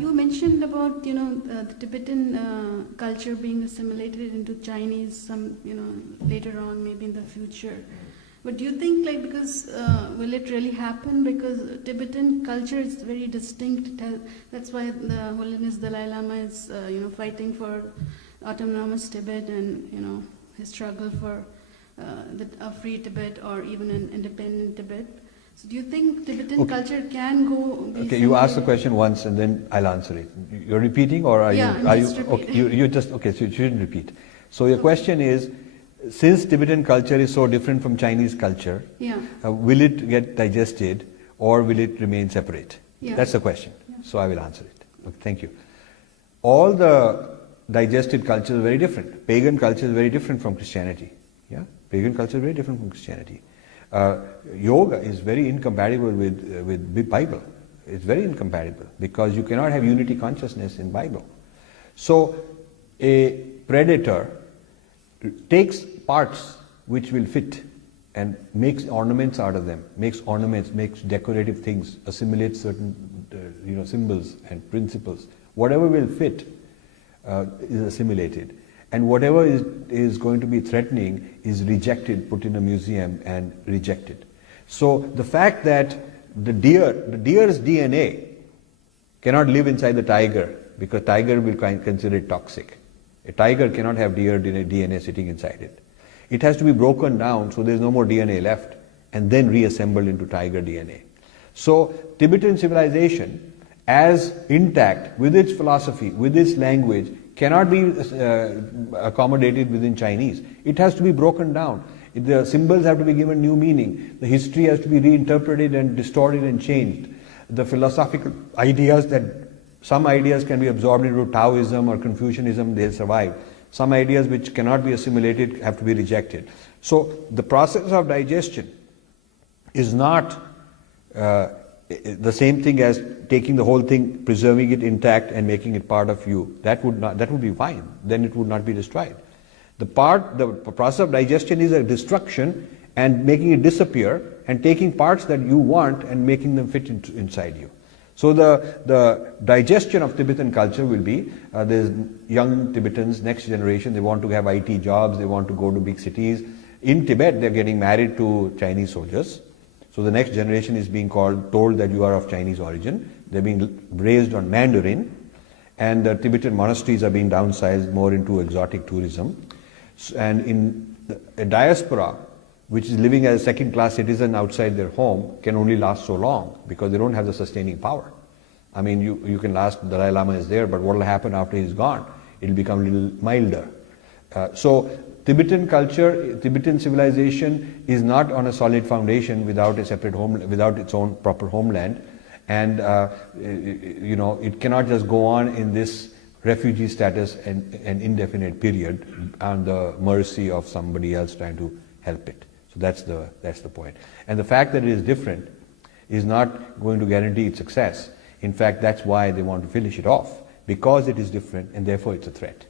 you mentioned about the Tibetan culture being assimilated into Chinese later on, maybe in the future. But do you think because will it really happen? Because Tibetan culture is very distinct. That's why the Holiness Dalai Lama is fighting for autonomous Tibet and his struggle for a free Tibet or even an independent Tibet. So do you think Tibetan culture can go? Okay, you asked the question once and then I'll answer it. You're repeating, or are you? Okay, you just okay. So you shouldn't repeat. So your question is, since Tibetan culture is so different from Chinese culture, will it get digested or will it remain separate? Yeah. That's the question. Yeah. So I will answer it. Okay, thank you. All the digested cultures are very different. Pagan culture is very different from Christianity. Yeah, pagan culture is very different from Christianity. Yoga is very incompatible with the Bible. It's very incompatible because you cannot have unity consciousness in Bible. So a predator takes parts which will fit and makes ornaments out of them, makes decorative things, assimilates certain symbols and principles. Whatever will fit is assimilated. And whatever is going to be threatening is rejected, put in a museum and rejected. So the fact that the deer's DNA cannot live inside the tiger because tiger will consider it toxic. A tiger cannot have deer DNA sitting inside it. It has to be broken down so there is no more DNA left and then reassembled into tiger DNA. So Tibetan civilization, as intact with its philosophy, with its language, cannot be accommodated within Chinese. It has to be broken down. The symbols have to be given new meaning. The history has to be reinterpreted and distorted and changed. The philosophical ideas some ideas can be absorbed into Taoism or Confucianism, they'll survive. Some ideas which cannot be assimilated have to be rejected. So the process of digestion is not the same thing as taking the whole thing, preserving it intact and making it part of you. That would be fine. Then it would not be destroyed. The process of digestion is a destruction and making it disappear and taking parts that you want and making them fit inside you. So the digestion of Tibetan culture will be, there's young Tibetans, next generation, they want to have IT jobs, they want to go to big cities. In Tibet, they're getting married to Chinese soldiers. So the next generation is being told that you are of Chinese origin. They're being raised on Mandarin, and the Tibetan monasteries are being downsized more into exotic tourism. And in a diaspora, which is living as a second-class citizen outside their home, can only last so long because they don't have the sustaining power. I mean, you can last, Dalai Lama is there, but what will happen after he's gone? It will become a little milder. So Tibetan culture, Tibetan civilization is not on a solid foundation without a separate home, without its own proper homeland, and it cannot just go on in this refugee status an indefinite period on the mercy of somebody else trying to help it. So that's the point. And the fact that it is different is not going to guarantee its success. In fact, that's why they want to finish it off, because it is different and therefore it's a threat.